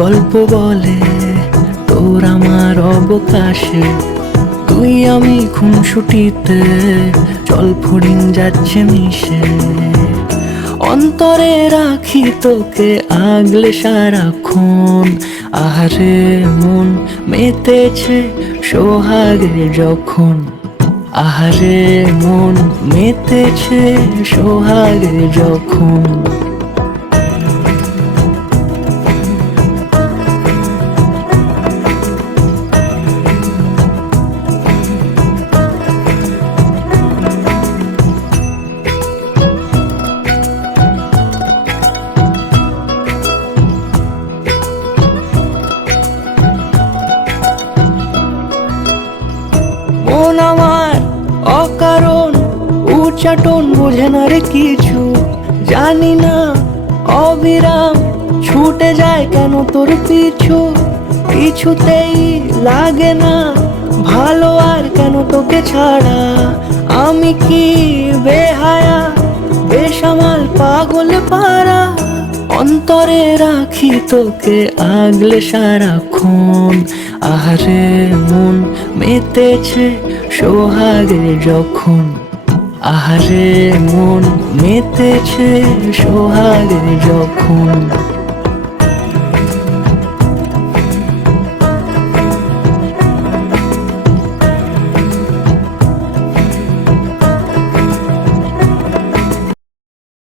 গল্প বলে তোর আমার অবকাশে, তুই আমি খুনসুটিতে জল ফড়িং যাচ্ছে মিশে। অন্তরে রাখি তোকে আগলে সারাক্ষণ, আহারে মন মেতেছে সোহাগে যখন, আহারে মন মেতেছে সোহাগে যখন। মন আমার অকারণ উচ্চাটন বোঝে না রে কিছু, জানি না অবিরাম ছুটে যায় কেন তোর পিছু। কিছুতেই লাগে না ভালো আর কেন তোকে ছাড়া, আমি কি বেহায়া বেসামাল পাগল পারা। অন্তরে রাখি তোকে আগলে সারাক্ষণ, আহারে মন মেতেছে সোহাগে যখন, আহারে মন মেতেছে সোহাগে যখন।